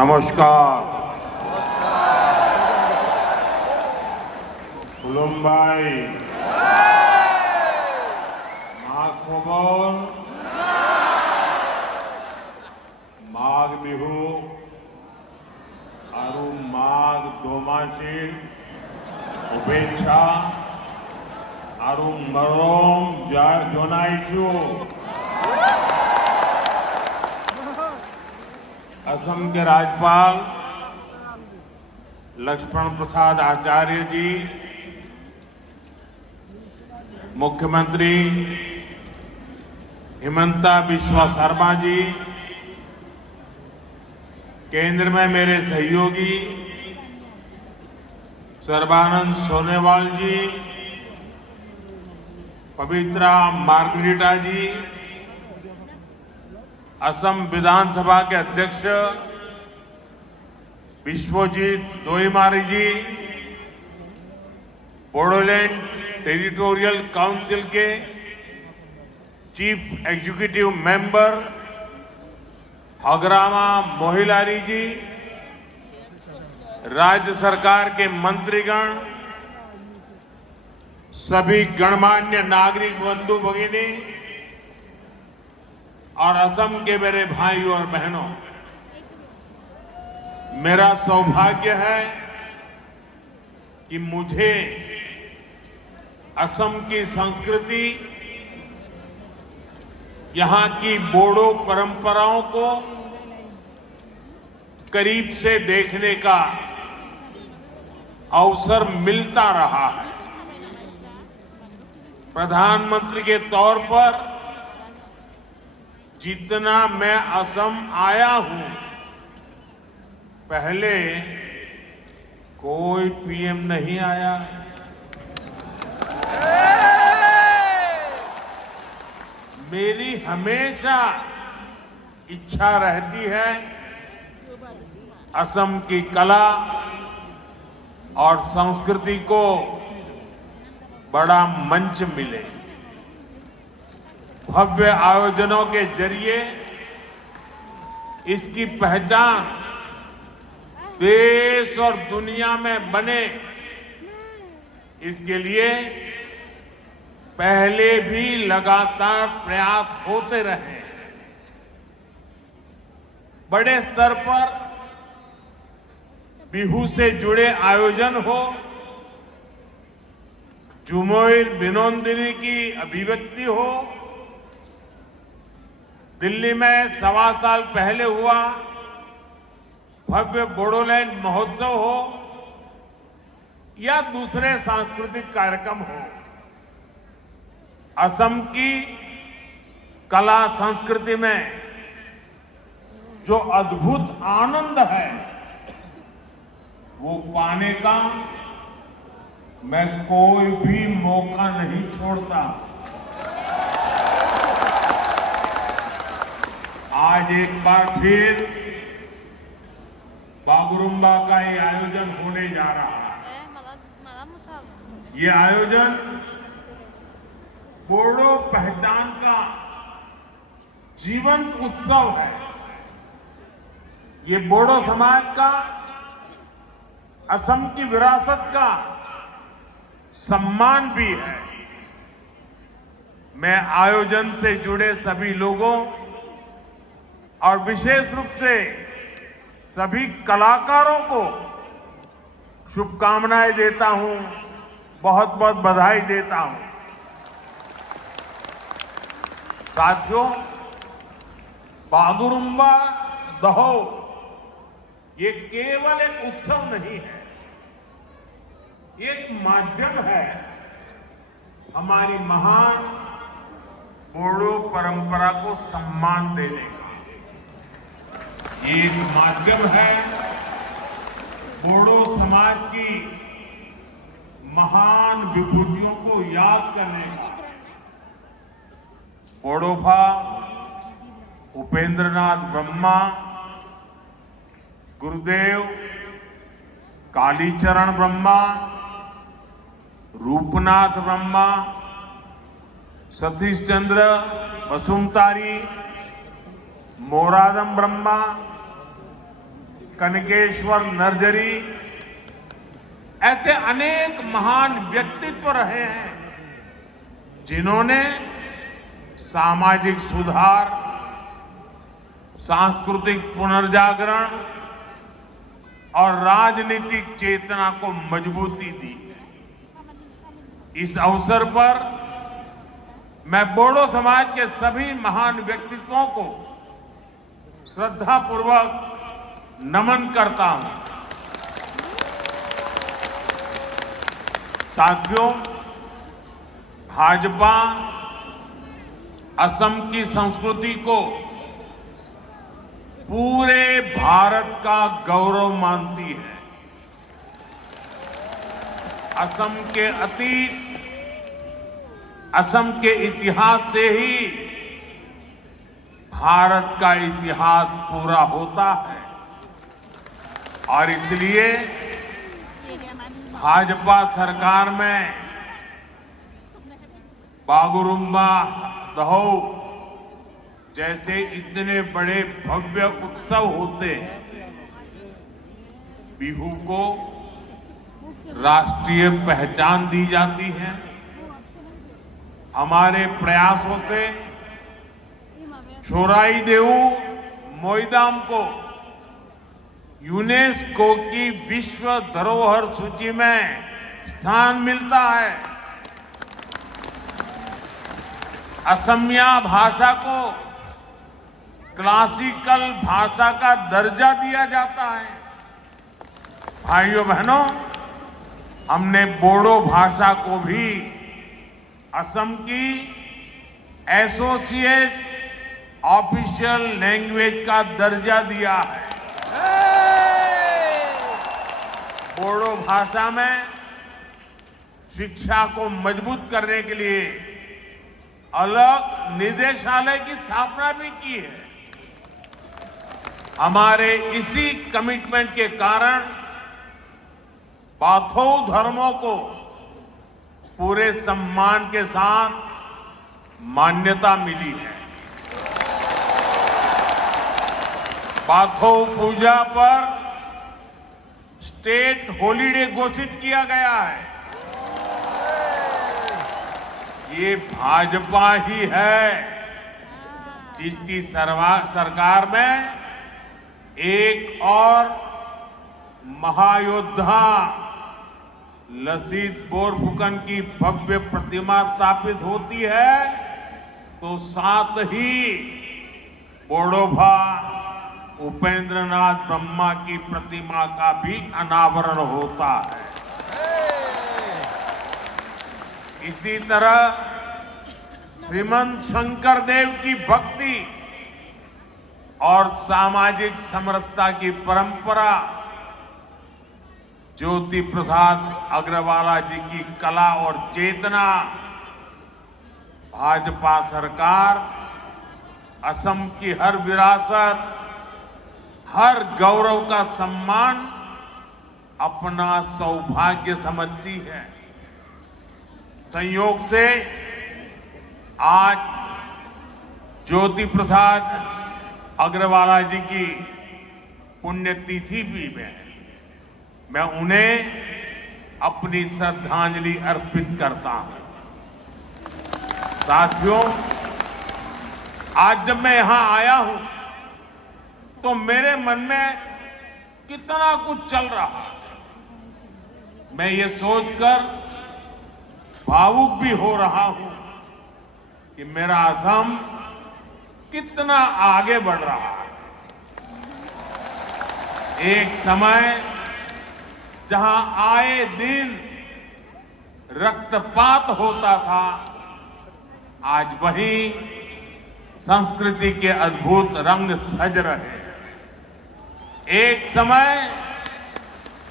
नमस्कार। खुलुमबाई। मा खबर? माघ बिहु और माघ दोमासीर शुभेच्छा और मरम जनाइछु। असम के राज्यपाल लक्ष्मण प्रसाद आचार्य जी, मुख्यमंत्री हिमंता बिस्वा शर्मा जी, केंद्र में मेरे सहयोगी सर्बानंद सोनेवाल जी, पवित्रा मार्गरीटा जी, असम विधानसभा के अध्यक्ष विश्वजीत दोईमारी जी, बोडोलैंड टेरिटोरियल काउंसिल के chief executive member Hagrama Mohilary ji, राज्य सरकार के मंत्रीगण, सभी गणमान्य नागरिक बंधु भगिनी और असम के मेरे भाइयों और बहनों, मेरा सौभाग्य है कि मुझे असम की संस्कृति, यहां की बोडो परंपराओं को करीब से देखने का अवसर मिलता रहा है। प्रधानमंत्री के तौर पर जितना मैं असम आया हूं, पहले कोई पीएम नहीं आया। मेरी हमेशा इच्छा रहती है असम की कला और संस्कृति को बड़ा मंच मिले। भव्य आयोजनों के जरिए इसकी पहचान देश और दुनिया में बने, इसके लिए पहले भी लगातार प्रयास होते रहे। बड़े स्तर पर बिहू से जुड़े आयोजन हो, झुमोर बिनोंदिनी की अभिव्यक्ति हो, दिल्ली में 1.25 साल पहले हुआ भव्य बोडोलैंड महोत्सव हो या दूसरे सांस्कृतिक कार्यक्रम हो, असम की कला संस्कृति में जो अद्भुत आनंद है, वो पाने का मैं कोई भी मौका नहीं छोड़ता। आज एक बार फिर बागुरुम्बा का ये आयोजन होने जा रहा है। ये आयोजन बोडो पहचान का जीवंत उत्सव है। ये बोडो समाज का, असम की विरासत का सम्मान भी है। मैं आयोजन से जुड़े सभी लोगों और विशेष रूप से सभी कलाकारों को शुभकामनाएं देता हूं, बहुत बहुत बधाई देता हूं। साथियों, बागुरुम्बा दहो ये केवल एक उत्सव नहीं है, एक माध्यम है हमारी महान बोडो परंपरा को सम्मान देने का। एक माध्यम है बोडो समाज की महान विभूतियों को याद करने का। बोडोफा उपेंद्रनाथ ब्रह्मा, गुरुदेव कालीचरण ब्रह्मा, रूपनाथ ब्रह्मा, सतीश चंद्र बसुमतारी, मोरादम ब्रह्मा, कनकेश्वर नर्जरी, ऐसे अनेक महान व्यक्तित्व रहे हैं जिन्होंने सामाजिक सुधार, सांस्कृतिक पुनर्जागरण और राजनीतिक चेतना को मजबूती दी। इस अवसर पर मैं बोडो समाज के सभी महान व्यक्तित्वों को श्रद्धापूर्वक नमन करता हूं। साथियों, भाजपा असम की संस्कृति को पूरे भारत का गौरव मानती है। असम के अतीत, असम के इतिहास से ही भारत का इतिहास पूरा होता है और इसलिए भाजपा सरकार में बागुरुम्बा दहौ जैसे इतने बड़े भव्य उत्सव होते हैं। बिहू को राष्ट्रीय पहचान दी जाती है। हमारे प्रयासों से छोराई देऊ मोईदाम को यूनेस्को की विश्व धरोहर सूची में स्थान मिलता है। असमिया भाषा को क्लासिकल भाषा का दर्जा दिया जाता है। भाइयों बहनों, हमने बोडो भाषा को भी असम की एसोसिएट ऑफिशियल लैंग्वेज का दर्जा दिया है। बोडो भाषा में शिक्षा को मजबूत करने के लिए अलग निदेशालय की स्थापना भी की है। हमारे इसी कमिटमेंट के कारण बाथौ धर्मों को पूरे सम्मान के साथ मान्यता मिली है। बाथौ पूजा पर स्टेट हॉलिडे घोषित किया गया है। ये भाजपा ही है जिसकी सरकार में एक और महायोद्धा लसीत बोरफुकन की भव्य प्रतिमा स्थापित होती है तो साथ ही बोडोभा उपेंद्रनाथ ब्रह्मा की प्रतिमा का भी अनावरण होता है। इसी तरह श्रीमंत शंकर देव की भक्ति और सामाजिक समरसता की परंपरा, ज्योति प्रसाद अग्रवाला जी की कला और चेतना, भाजपा सरकार असम की हर विरासत, हर गौरव का सम्मान अपना सौभाग्य समझती है। संयोग से आज ज्योति प्रसाद अग्रवाला जी की पुण्यतिथि भी है। मैं उन्हें अपनी श्रद्धांजलि अर्पित करता हूं। साथियों, आज जब मैं यहां आया हूं तो मेरे मन में कितना कुछ चल रहा है। मैं ये सोचकर भावुक भी हो रहा हूं कि मेरा असम कितना आगे बढ़ रहा है। एक समय जहां आए दिन रक्तपात होता था, आज वहीं संस्कृति के अद्भुत रंग सज रहे हैं। एक समय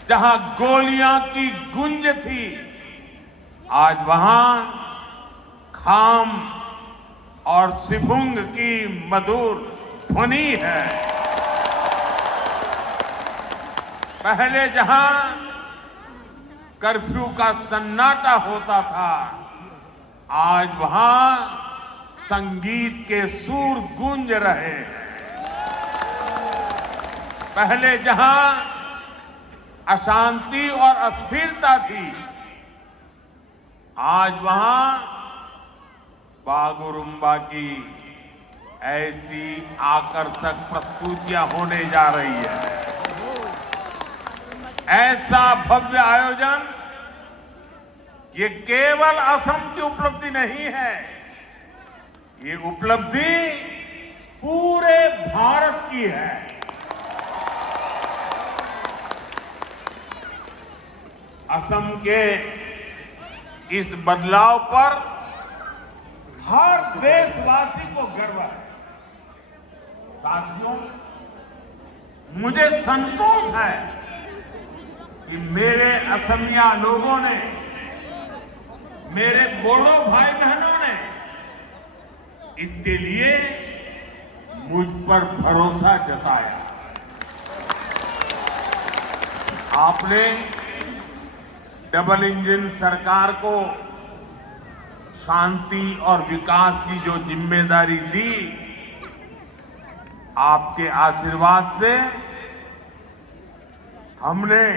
जहां गोलियां की गूंज थी, आज वहां खाम और सिफुंग की मधुर ध्वनि है। पहले जहां कर्फ्यू का सन्नाटा होता था, आज वहां संगीत के सुर गूंज रहे हैं। पहले जहां अशांति और अस्थिरता थी, आज वहां बागुरुम्बा की ऐसी आकर्षक प्रस्तुतियां होने जा रही है। ऐसा भव्य आयोजन ये केवल असम की उपलब्धि नहीं है, ये उपलब्धि पूरे भारत की है। असम के इस बदलाव पर हर देशवासी को गर्व है। साथियों, मुझे संतोष है कि मेरे असमिया लोगों ने, मेरे बोडो भाई बहनों ने इसके लिए मुझ पर भरोसा जताया। आपने डबल इंजन सरकार को शांति और विकास की जो जिम्मेदारी दी, आपके आशीर्वाद से हमने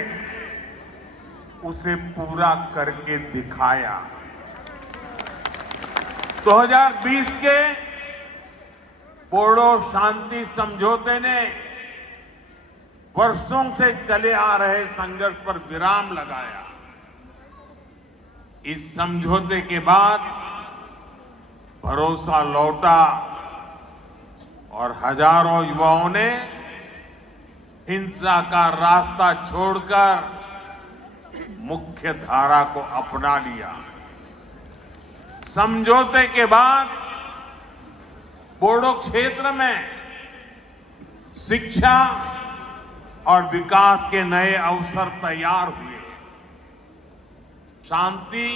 उसे पूरा करके दिखाया। 2020 के बोडो शांति समझौते ने वर्षों से चले आ रहे संघर्ष पर विराम लगाया। इस समझौते के बाद भरोसा लौटा और हजारों युवाओं ने हिंसा का रास्ता छोड़कर मुख्य धारा को अपना लिया। समझौते के बाद बोडो क्षेत्र में शिक्षा और विकास के नए अवसर तैयार हुए। शांति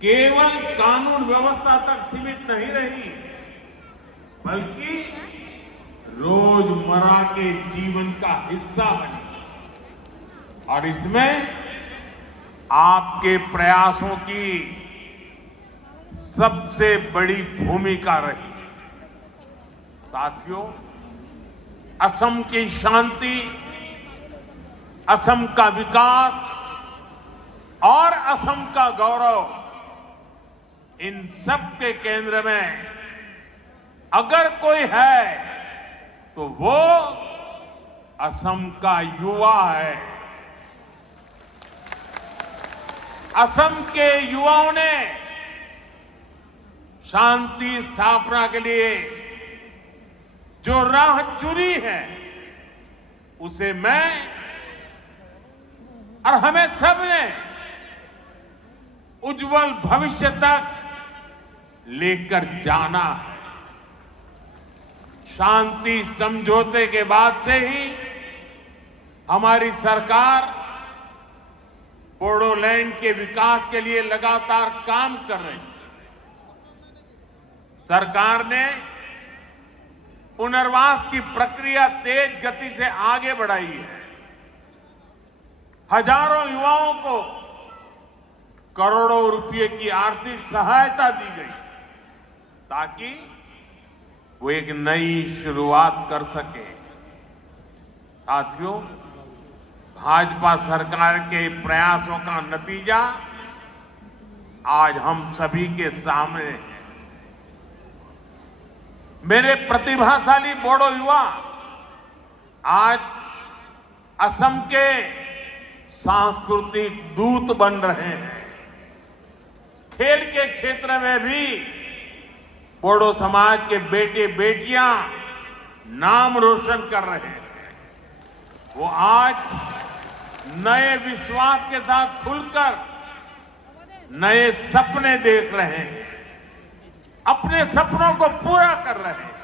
केवल कानून व्यवस्था तक सीमित नहीं रही, बल्कि रोजमर्रा के जीवन का हिस्सा बनी। और इसमें आपके प्रयासों की सबसे बड़ी भूमिका रही। साथियों, असम की शांति, असम का विकास और असम का गौरव, इन सब के केंद्र में अगर कोई है तो वो असम का युवा है। असम के युवाओं ने शांति स्थापना के लिए जो राह चुनी है, उसे मैं और हमें सबने उज्जवल भविष्य तक लेकर जाना है। शांति समझौते के बाद से ही हमारी सरकार बोडोलैंड के विकास के लिए लगातार काम कर रही है। सरकार ने पुनर्वास की प्रक्रिया तेज गति से आगे बढ़ाई है। हजारों युवाओं को करोड़ों रुपए की आर्थिक सहायता दी गई ताकि वो एक नई शुरुआत कर सके। साथियों, भाजपा सरकार के प्रयासों का नतीजा आज हम सभी के सामने है। मेरे प्रतिभाशाली बोडो युवा आज असम के सांस्कृतिक दूत बन रहे हैं। खेल के क्षेत्र में भी बोडो समाज के बेटे बेटियां नाम रोशन कर रहे हैं। वो आज नए विश्वास के साथ खुलकर नए सपने देख रहे हैं, अपने सपनों को पूरा कर रहे हैं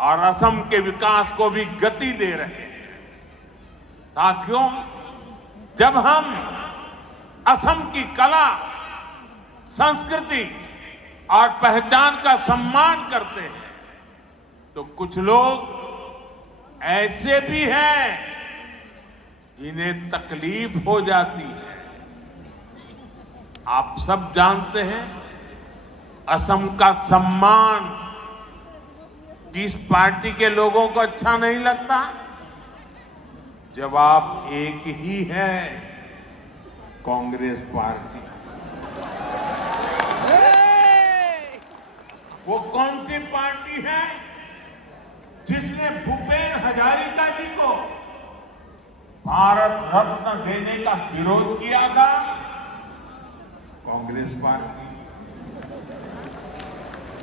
और असम के विकास को भी गति दे रहे हैं। साथियों, जब हम असम की कला, संस्कृति और पहचान का सम्मान करते हैं तो कुछ लोग ऐसे भी हैं जिन्हें तकलीफ हो जाती है। आप सब जानते हैं, असम का सम्मान किस पार्टी के लोगों को अच्छा नहीं लगता? जवाब एक ही है, कांग्रेस पार्टी। वो कौन सी पार्टी है जिसने भूपेन हजारिका जी को भारत रत्न देने का विरोध किया था? कांग्रेस पार्टी।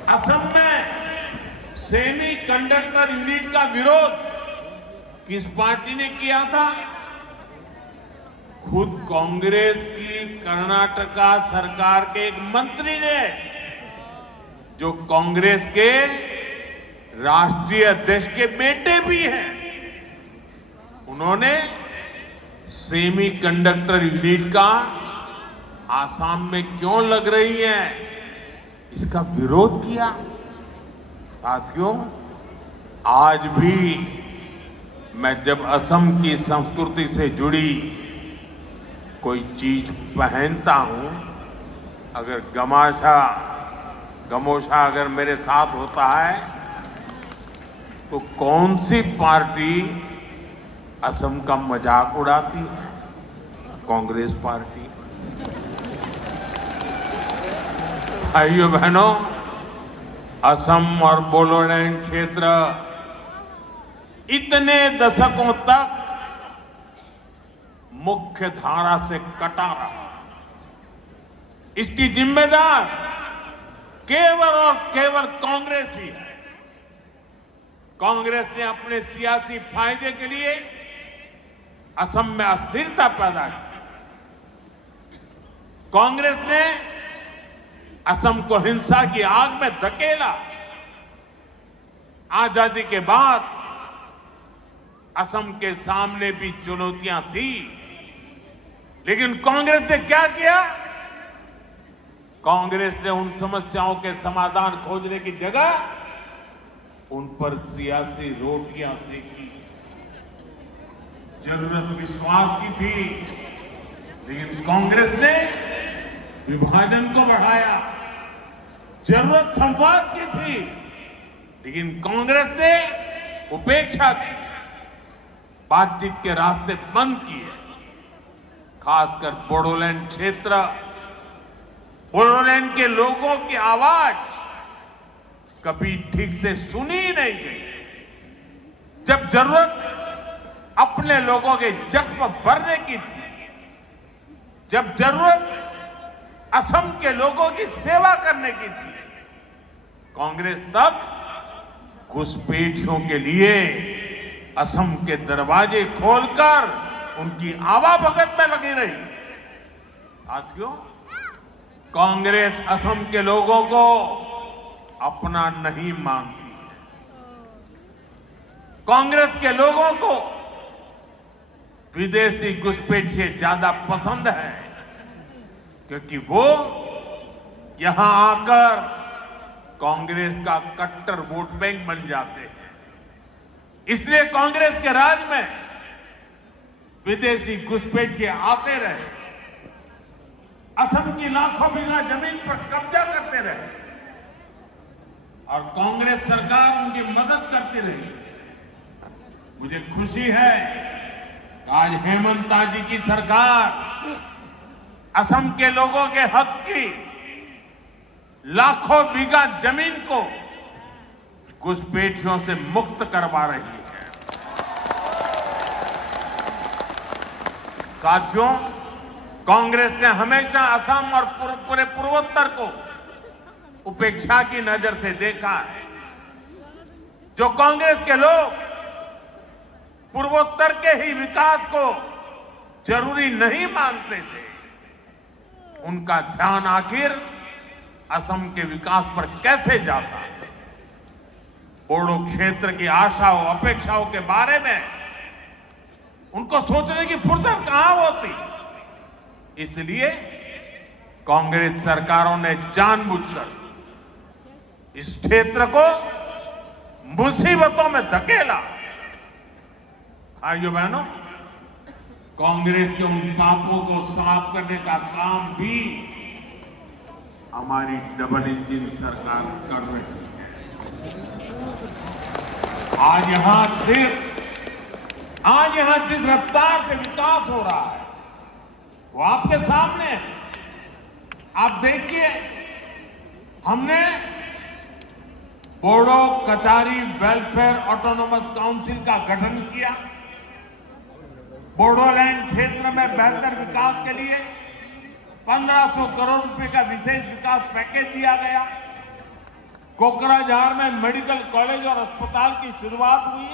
असम में सेमी कंडक्टर यूनिट का विरोध किस पार्टी ने किया था? खुद कांग्रेस की कर्नाटका सरकार के एक मंत्री ने, जो कांग्रेस के राष्ट्रीय अध्यक्ष के बेटे भी हैं, उन्होंने सेमी कंडक्टर यूनिट का आसाम में क्यों लग रही है, इसका विरोध किया। साथियों, आज भी मैं जब असम की संस्कृति से जुड़ी कोई चीज पहनता हूं, अगर गमोछा अगर मेरे साथ होता है, तो कौन सी पार्टी असम का मजाक उड़ाती है? कांग्रेस पार्टी। भाइयों बहनों, असम और बोडोलैंड क्षेत्र इतने दशकों तक मुख्य धारा से कटा रहा। इसकी जिम्मेदार केवल और केवल कांग्रेस ही है। कांग्रेस ने अपने सियासी फायदे के लिए असम में अस्थिरता पैदा की। कांग्रेस ने असम को हिंसा की आग में धकेला। आजादी के बाद असम के सामने भी चुनौतियां थी, लेकिन कांग्रेस ने क्या किया? कांग्रेस ने उन समस्याओं के समाधान खोजने की जगह उन पर सियासी रोटियां सेकी। जरूरत विश्वास की थी, लेकिन कांग्रेस ने विभाजन को बढ़ाया। जरूरत संवाद की थी, लेकिन कांग्रेस ने उपेक्षा की, बातचीत के रास्ते बंद किए। खासकर बोडोलैंड क्षेत्र, बोडोलैंड के लोगों की आवाज कभी ठीक से सुनी ही नहीं गई। जब जरूरत अपने लोगों के जख्म भरने की थी, जब जरूरत असम के लोगों की सेवा करने की थी, कांग्रेस तब घुसपैठियों के लिए असम के दरवाजे खोलकर उनकी आवाभगत में लगी रही। साथियों, कांग्रेस असम के लोगों को अपना नहीं मानती है। कांग्रेस के लोगों को विदेशी घुसपैठिए ज्यादा पसंद है, क्योंकि वो यहां आकर कांग्रेस का कट्टर वोट बैंक बन जाते हैं। इसलिए कांग्रेस के राज में विदेशी घुसपैठिए आते रहे, असम की लाखों बीघा जमीन पर कब्जा करते रहे, और कांग्रेस सरकार उनकी मदद करती रही। मुझे खुशी है कि आज हेमंत जी की सरकार असम के लोगों के हक की लाखों बीघा जमीन को घुसपैठियों से मुक्त करवा रही है। साथियों, कांग्रेस ने हमेशा असम और पूरे पूर्वोत्तर को उपेक्षा की नजर से देखा है। जो कांग्रेस के लोग पूर्वोत्तर के ही विकास को जरूरी नहीं मानते थे, उनका ध्यान आखिर असम के विकास पर कैसे जाता है। बोडो क्षेत्र की आशाओं अपेक्षाओं के बारे में उनको सोचने की फुर्सत कहां होती। इसलिए कांग्रेस सरकारों ने जानबूझकर इस क्षेत्र को मुसीबतों में धकेला। भाइयों बहनों, कांग्रेस के उन पापों को साफ करने का काम भी हमारी डबल इंजन सरकार कर रही है। आज यहां जिस रफ्तार से विकास हो रहा है वो आपके सामने है। आप देखिए, हमने Bodo Kachari welfare autonomous council का गठन किया। बोडोलैंड क्षेत्र में बेहतर विकास के लिए 1500 करोड़ रुपए का विशेष विकास पैकेज दिया गया। कोकराझार में मेडिकल कॉलेज और अस्पताल की शुरुआत हुई।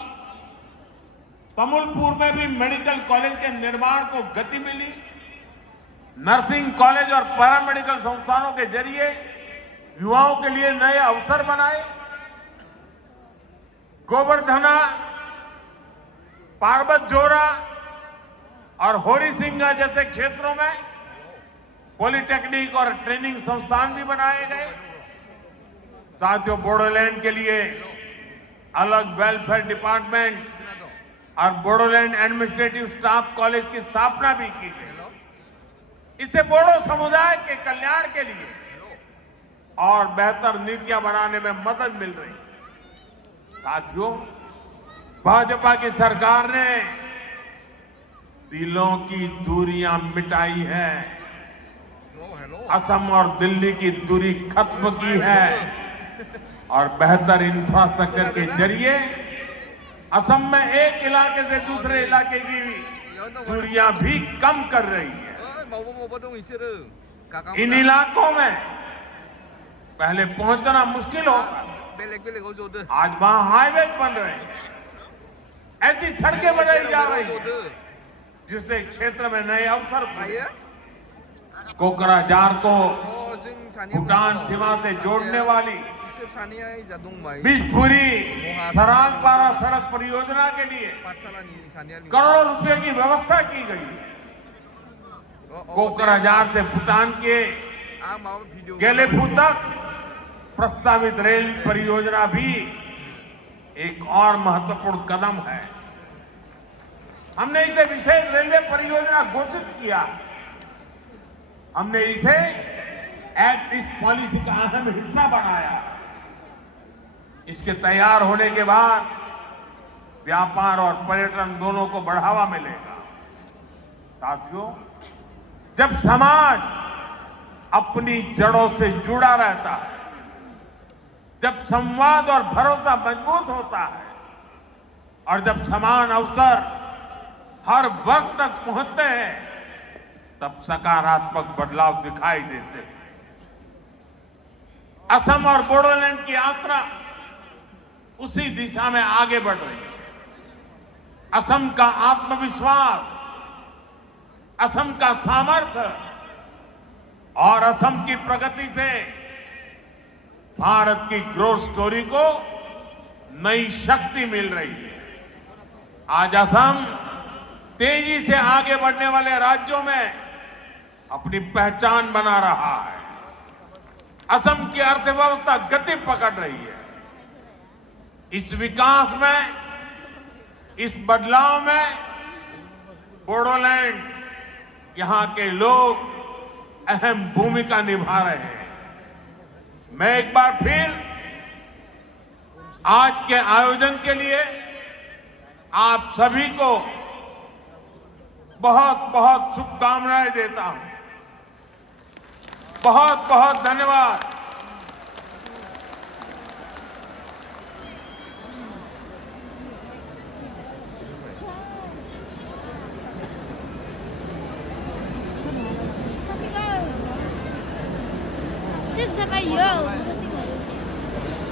तमुलपुर में भी मेडिकल कॉलेज के निर्माण को गति मिली। नर्सिंग कॉलेज और पैरामेडिकल संस्थानों के जरिए युवाओं के लिए नए अवसर बनाए। गोवर्धना, पार्वतजोरा और होरीसिंगा जैसे क्षेत्रों में पॉलिटेक्निक और ट्रेनिंग संस्थान भी बनाए गए। साथियों, बोडोलैंड के लिए अलग वेलफेयर डिपार्टमेंट और बोडोलैंड एडमिनिस्ट्रेटिव स्टाफ कॉलेज की स्थापना भी की गई। इससे बोडो समुदाय के कल्याण के लिए और बेहतर नीतियां बनाने में मदद मिल रही है। साथियों, भाजपा की सरकार ने दिलों की दूरियां मिटाई है। असम और दिल्ली की दूरी खत्म की है और बेहतर इंफ्रास्ट्रक्चर के जरिए असम में एक इलाके से दूसरे इलाके की दूरियां भी कम कर रही है। इन इलाकों में पहले पहुंचना मुश्किल होगा, आज वहां हाईवे बन रहे हैं, ऐसी सड़कें बनाई जा रही हैं जिससे क्षेत्र में नए अवसर खुले। कोकराझार को भूटान सीमा से जोड़ने वाली बिशपुरी सरानपारा सड़क परियोजना के लिए करोड़ों रुपए की व्यवस्था की गई है। कोकराझार से भूटान के गेलेफू तक प्रस्तावित रेल परियोजना भी एक और महत्वपूर्ण कदम है। हमने इसे विशेष रेलवे परियोजना घोषित किया। हमने इसे एक्ट ईस्ट पॉलिसी का अहम हिस्सा बनाया। इसके तैयार होने के बाद व्यापार और पर्यटन दोनों को बढ़ावा मिलेगा। साथियों, जब समाज अपनी जड़ों से जुड़ा रहता है, जब संवाद और भरोसा मजबूत होता है और जब समान अवसर हर वर्ग तक पहुंचते हैं, तब सकारात्मक बदलाव दिखाई देते हैं। असम और बोडोलैंड की यात्रा उसी दिशा में आगे बढ़ रही है। असम का आत्मविश्वास, असम का सामर्थ्य और असम की प्रगति से भारत की ग्रोथ स्टोरी को नई शक्ति मिल रही है। आज असम तेजी से आगे बढ़ने वाले राज्यों में अपनी पहचान बना रहा है। असम की अर्थव्यवस्था गति पकड़ रही है। इस विकास में, इस बदलाव में बोडोलैंड, यहां के लोग अहम भूमिका निभा रहे हैं। मैं एक बार फिर आज के आयोजन के लिए आप सभी को बहुत बहुत शुभकामनाएं देता हूं। बहुत बहुत धन्यवाद।这是什么油？这是个。